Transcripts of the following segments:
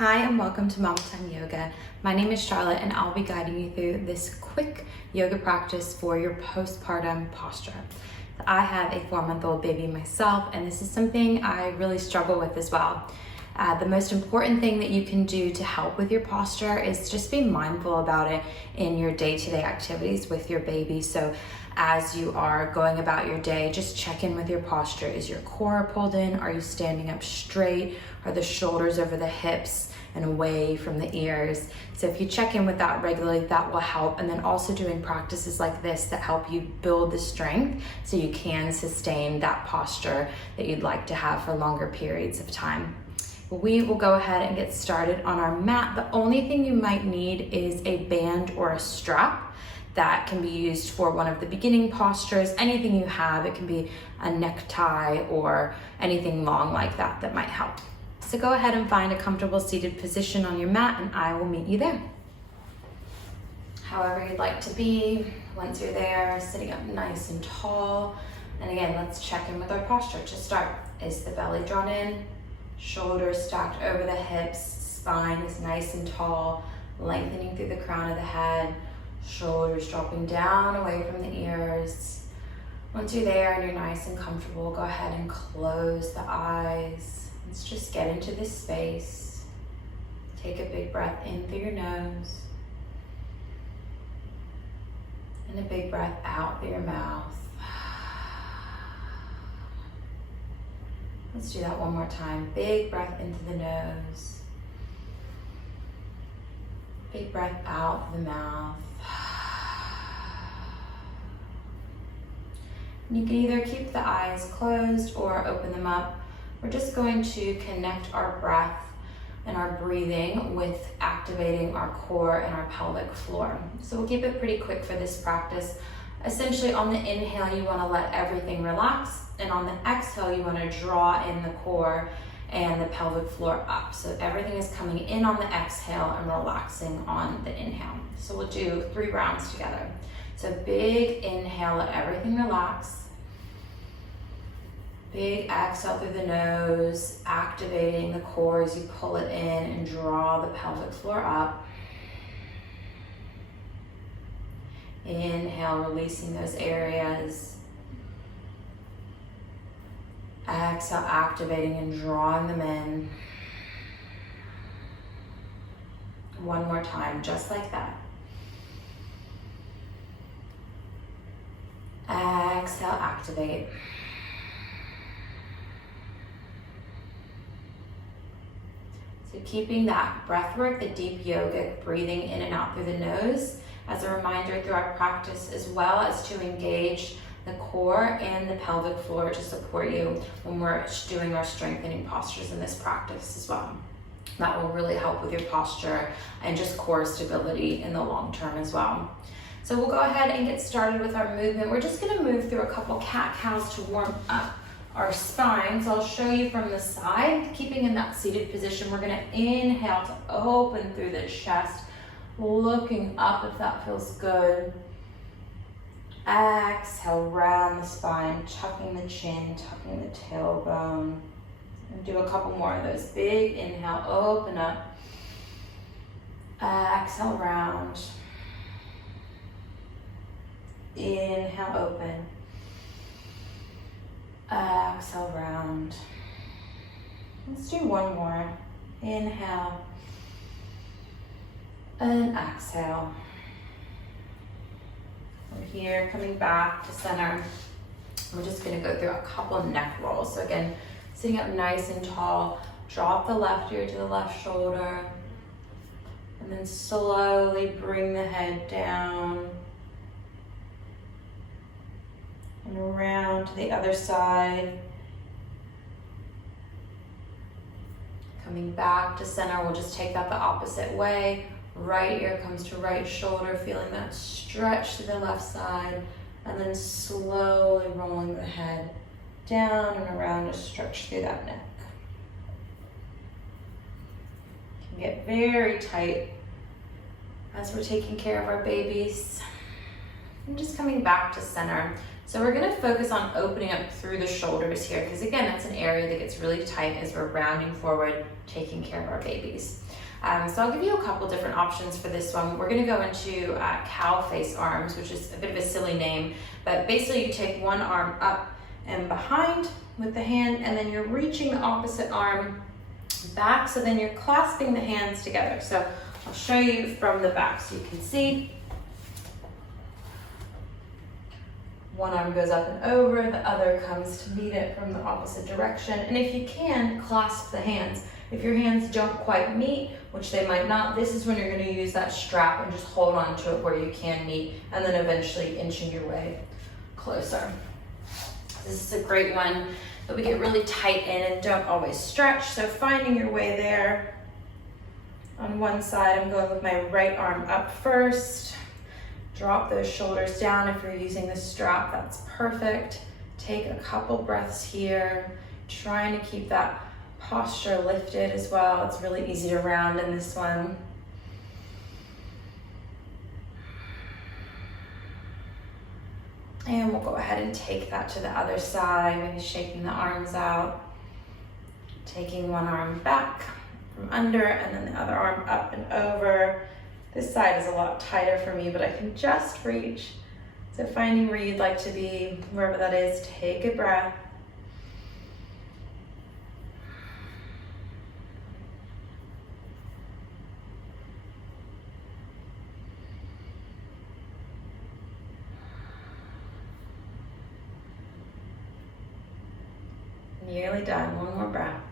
Hi and welcome to Mama Time Yoga. My name is Charlotte and I'll be guiding you through this quick yoga practice for your postpartum posture. I have a 4-month-old baby myself and this is something I really struggle with as well. The most important thing that you can do to help with your posture is just be mindful about it in your day-to-day activities with your baby. So as you are going about your day, just check in with your posture. Is your core pulled in? Are you standing up straight? Are the shoulders over the hips and away from the ears? So if you check in with that regularly, that will help. And then also doing practices like this that help you build the strength so you can sustain that posture that you'd like to have for longer periods of time. We will go ahead and get started on our mat. The only thing you might need is a band or a strap that can be used for one of the beginning postures. Anything you have, it can be a necktie or anything long like that that might help. So go ahead and find a comfortable seated position on your mat and I will meet you there. However you'd like to be, once you're there, sitting up nice and tall. And again, let's check in with our posture. To start, is the belly drawn in? Shoulders stacked over the hips, spine is nice and tall, lengthening through the crown of the head, shoulders dropping down away from the ears. Once you're there and you're nice and comfortable, go ahead and close the eyes. Let's just get into this space. Take a big breath in through your nose and a big breath out through your mouth. Let's do that one more time. Big breath into the nose. Big breath out through the mouth. You can either keep the eyes closed or open them up. We're just going to connect our breath and our breathing with activating our core and our pelvic floor. So we'll keep it pretty quick for this practice. Essentially, on the inhale, you want to let everything relax, and on the exhale, you want to draw in the core and the pelvic floor up. So everything is coming in on the exhale and relaxing on the inhale. So we'll do 3 rounds together. So big inhale, let everything relax. Big exhale through the nose, activating the core as you pull it in and draw the pelvic floor up. Inhale, releasing those areas. Exhale, activating and drawing them in. One more time, just like that. Exhale, activate. So keeping that breath work, the deep yogic breathing in and out through the nose, as a reminder through our practice, as well as to engage the core and the pelvic floor to support you when we're doing our strengthening postures in this practice as well. That will really help with your posture and just core stability in the long term as well. So we'll go ahead and get started with our movement. We're just gonna move through a couple cat-cows to warm up our spine. So I'll show you from the side, keeping in that seated position. We're gonna inhale to open through the chest, looking up if that feels good. Exhale, round the spine, tucking the chin, tucking the tailbone. And do a couple more of those. Big inhale, open up. Exhale, round. Inhale, open. Exhale, round. Let's do one more. Inhale. And exhale. We're here, coming back to center. We're just gonna go through a couple of neck rolls. So again, sitting up nice and tall, drop the left ear to the left shoulder, and then slowly bring the head down and around to the other side. Coming back to center, we'll just take that the opposite way. Right ear comes to right shoulder, feeling that stretch to the left side, and then slowly rolling the head down and around to stretch through that neck. Can get very tight as we're taking care of our babies. And just coming back to center. So we're gonna focus on opening up through the shoulders here, because again, that's an area that gets really tight as we're rounding forward, taking care of our babies. So I'll give you a couple different options for this one. We're gonna go into cow face arms, which is a bit of a silly name, but basically you take one arm up and behind with the hand, and then you're reaching the opposite arm back, so then you're clasping the hands together. So I'll show you from the back so you can see. One arm goes up and over, the other comes to meet it from the opposite direction. And if you can, clasp the hands. If your hands don't quite meet, which they might not, this is when you're going to use that strap and just hold on to it where you can meet, and then eventually inching your way closer. This is a great one that we get really tight in and don't always stretch, so finding your way there. On one side, I'm going with my right arm up first. Drop those shoulders down. If you're using the strap, that's perfect. Take a couple breaths here, trying to keep that posture lifted as well. It's really easy to round in this one. And we'll go ahead and take that to the other side, maybe shaking the arms out. Taking one arm back from under, and then the other arm up and over. This side is a lot tighter for me, but I can just reach. So finding where you'd like to be, wherever that is, take a breath. Nearly done, one more breath.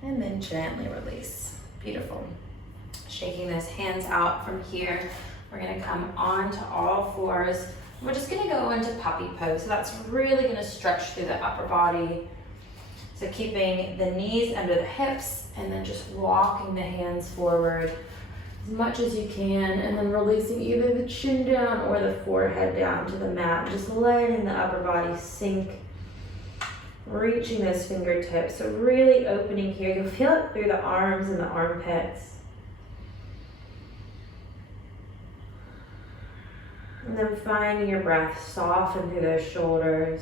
And then gently release. Beautiful. Shaking those hands out from here. We're gonna come onto all fours. We're just gonna go into puppy pose. So that's really gonna stretch through the upper body. So keeping the knees under the hips and then just walking the hands forward as much as you can, and then releasing either the chin down or the forehead down to the mat. Just letting the upper body sink. Reaching those fingertips, so really opening here. You'll feel it through the arms and the armpits. And then finding your breath, soften through those shoulders.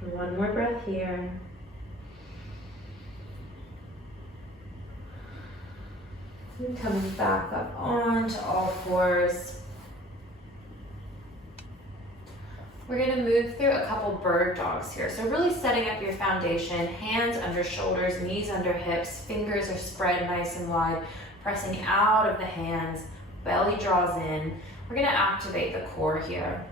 And one more breath here. And coming back up onto all fours. We're gonna move through a couple bird dogs here. So really setting up your foundation, hands under shoulders, knees under hips, fingers are spread nice and wide, pressing out of the hands, belly draws in. We're gonna activate the core here.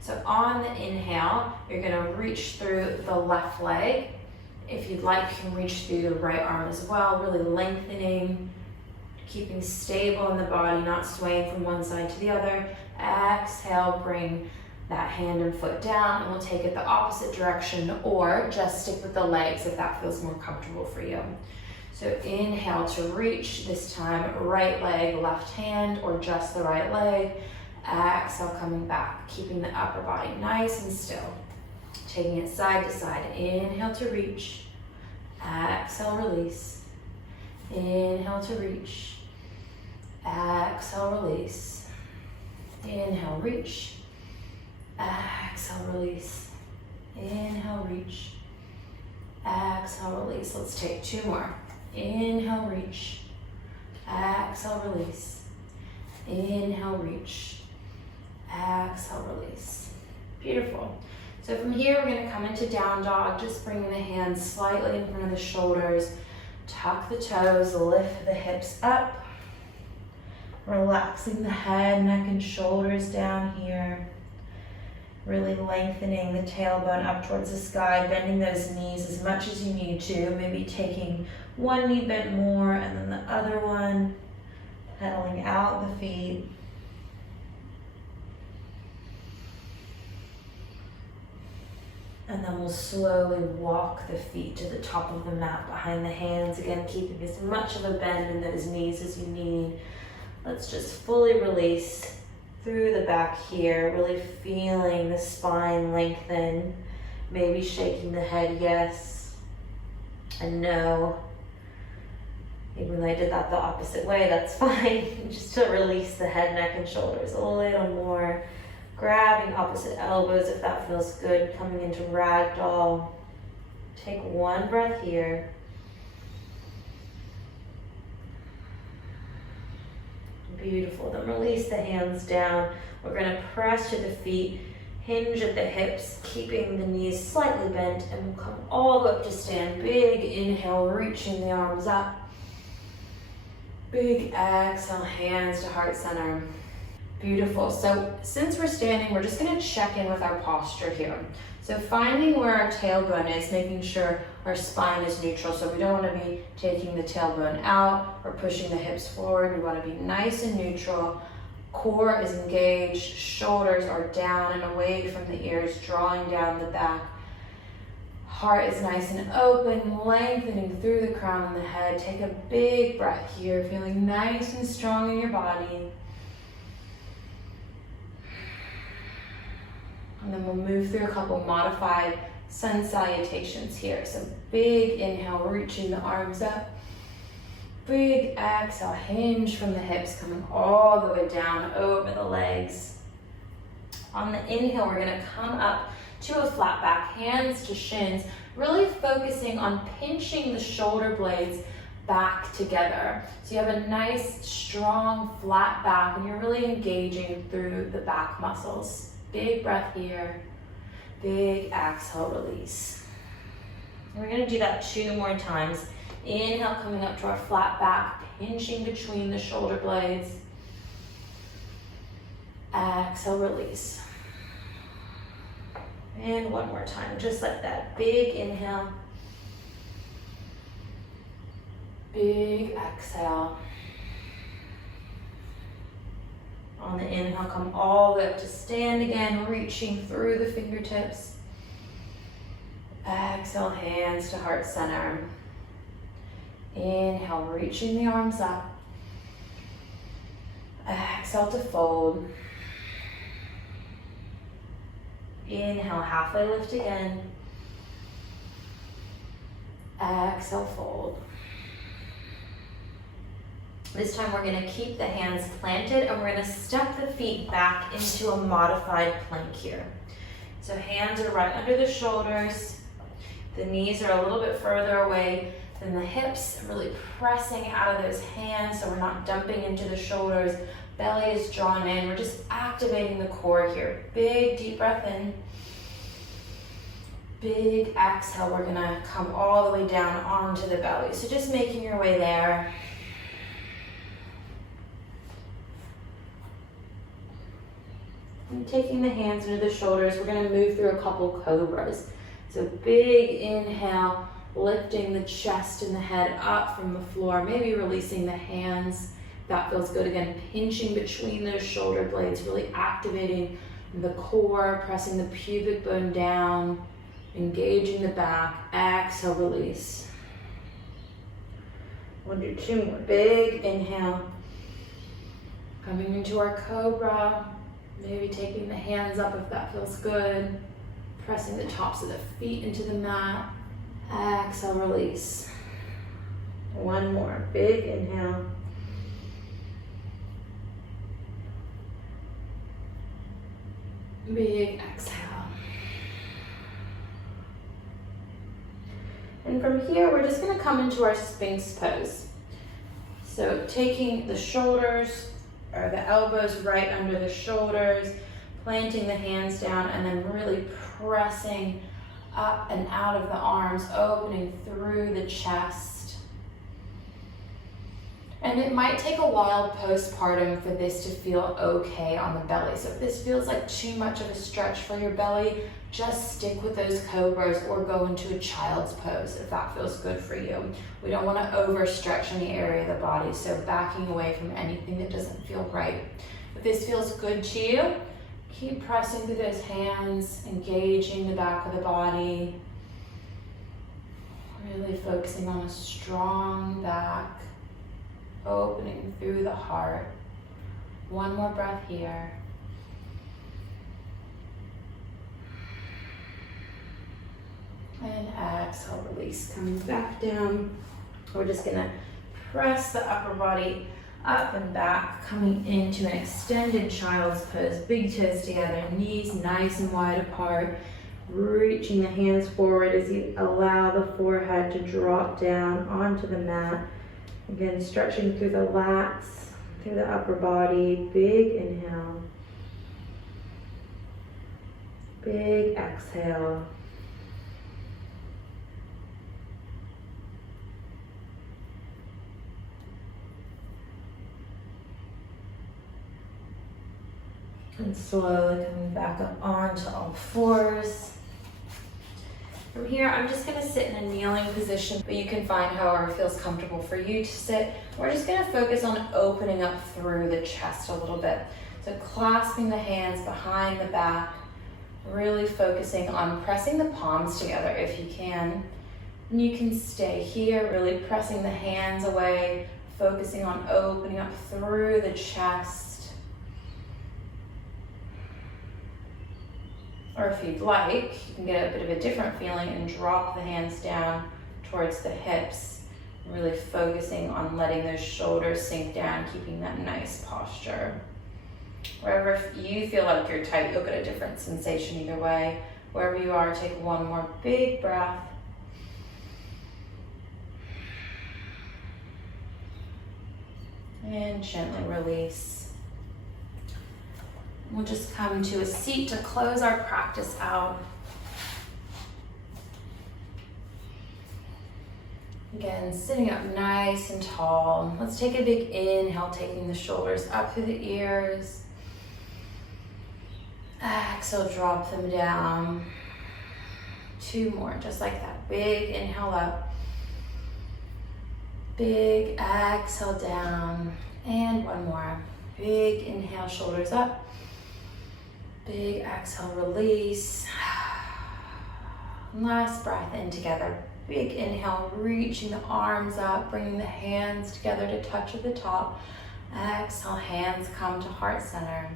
So on the inhale, you're gonna reach through the left leg. If you'd like, you can reach through the right arm as well, really lengthening, keeping stable in the body, not swaying from one side to the other. Exhale, bring that hand and foot down, and we'll take it the opposite direction, or just stick with the legs if that feels more comfortable for you. So inhale to reach, this time right leg, left hand, or just the right leg. Exhale, coming back, keeping the upper body nice and still. Taking it side to side. Inhale to reach. Exhale, release. Inhale to reach. Exhale, release. Inhale, reach. Exhale, release. Inhale, reach. Exhale, release. Let's take two more. Inhale, reach. Exhale, release. Inhale, reach. Exhale, release. Beautiful. So from here, we're going to come into down dog, just bringing the hands slightly in front of the shoulders. Tuck the toes, lift the hips up. Relaxing the head, neck, and shoulders down here. Really lengthening the tailbone up towards the sky, bending those knees as much as you need to. Maybe taking one knee bent more and then the other one. Pedaling out the feet. And then we'll slowly walk the feet to the top of the mat behind the hands. Again, keeping as much of a bend in those knees as you need. Let's just fully release through the back here, really feeling the spine lengthen. Maybe shaking the head yes and no. Even though I did that the opposite way, that's fine. Just to release the head, neck, and shoulders a little more. Grabbing opposite elbows if that feels good. Coming into ragdoll. Take one breath here. Beautiful. Then release the hands down. We're going to press to the feet. Hinge at the hips, keeping the knees slightly bent, and we'll come all the way up to stand. Big inhale, reaching the arms up. Big exhale, hands to heart center. Beautiful. So since we're standing, we're just going to check in with our posture here. So finding where our tailbone is, making sure our spine is neutral. So we don't want to be taking the tailbone out or pushing the hips forward. We want to be nice and neutral. Core is engaged, shoulders are down and away from the ears, drawing down the back. Heart is nice and open, lengthening through the crown and the head. Take a big breath here, feeling nice and strong in your body. And then we'll move through a couple modified sun salutations here. So big inhale, reaching the arms up. Big exhale, hinge from the hips, coming all the way down over the legs. On the inhale, we're gonna come up to a flat back, hands to shins, really focusing on pinching the shoulder blades back together. So you have a nice, strong, flat back, and you're really engaging through the back muscles. Big breath here, big exhale, release. And we're gonna do that 2 more times. Inhale, coming up to our flat back, pinching between the shoulder blades. Exhale, release. And 1 more time, just like that. Big inhale. Big exhale. On the inhale, come all the way up to stand again, reaching through the fingertips. Exhale, hands to heart center. Inhale, reaching the arms up. Exhale to fold. Inhale, halfway lift again. Exhale, fold. This time we're going to keep the hands planted and we're going to step the feet back into a modified plank here. So hands are right under the shoulders. The knees are a little bit further away than the hips, really pressing out of those hands so we're not dumping into the shoulders. Belly is drawn in. We're just activating the core here. Big deep breath in. Big exhale. We're going to come all the way down onto the belly. So just making your way there. And taking the hands under the shoulders, we're going to move through a couple cobras. So big inhale, lifting the chest and the head up from the floor, maybe releasing the hands. That feels good. Again, pinching between those shoulder blades, really activating the core, pressing the pubic bone down, engaging the back. Exhale, release. We'll do 2 more. Big inhale. Coming into our cobra. Maybe taking the hands up if that feels good. Pressing the tops of the feet into the mat. Exhale, release. 1 more. Big inhale. Big exhale. And from here, we're just going to come into our Sphinx pose. So taking the shoulders or the elbows right under the shoulders, planting the hands down, and then really pressing up and out of the arms, opening through the chest. And it might take a while postpartum for this to feel okay on the belly. So if this feels like too much of a stretch for your belly, just stick with those cobras or go into a child's pose if that feels good for you. We don't want to overstretch any area of the body, so backing away from anything that doesn't feel right. If this feels good to you, keep pressing through those hands, engaging the back of the body, really focusing on a strong back, opening through the heart. 1 more breath here. And exhale, release. Coming back down. We're just gonna press the upper body up and back, coming into an extended child's pose. Big toes together, knees nice and wide apart. Reaching the hands forward as you allow the forehead to drop down onto the mat. Again, stretching through the lats, through the upper body. Big inhale. Big exhale. And slowly coming back up onto all fours. From here, I'm just gonna sit in a kneeling position, but you can find however feels comfortable for you to sit. We're just gonna focus on opening up through the chest a little bit. So clasping the hands behind the back, really focusing on pressing the palms together if you can. And you can stay here, really pressing the hands away, focusing on opening up through the chest. Or if you'd like, you can get a bit of a different feeling and drop the hands down towards the hips, really focusing on letting those shoulders sink down, keeping that nice posture. Wherever you feel like you're tight, you'll get a different sensation either way. Wherever you are, take one more big breath. And gently release. We'll just come to a seat to close our practice out. Again, sitting up nice and tall. Let's take a big inhale, taking the shoulders up through the ears. Exhale, drop them down. 2 more, just like that. Big inhale up. Big exhale down. And 1 more. Big inhale, shoulders up. Big exhale, release. Last breath in together. Big inhale, reaching the arms up, bringing the hands together to touch at the top. Exhale, hands come to heart center.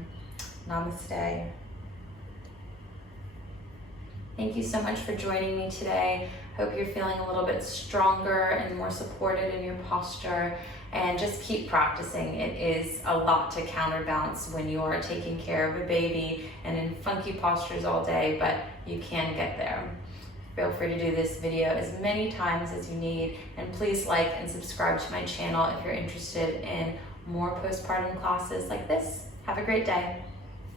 Namaste. Thank you so much for joining me today. Hope you're feeling a little bit stronger and more supported in your posture. And just keep practicing. It is a lot to counterbalance when you are taking care of a baby and in funky postures all day, but you can get there. Feel free to do this video as many times as you need, and please like and subscribe to my channel if you're interested in more postpartum classes like this. Have a great day.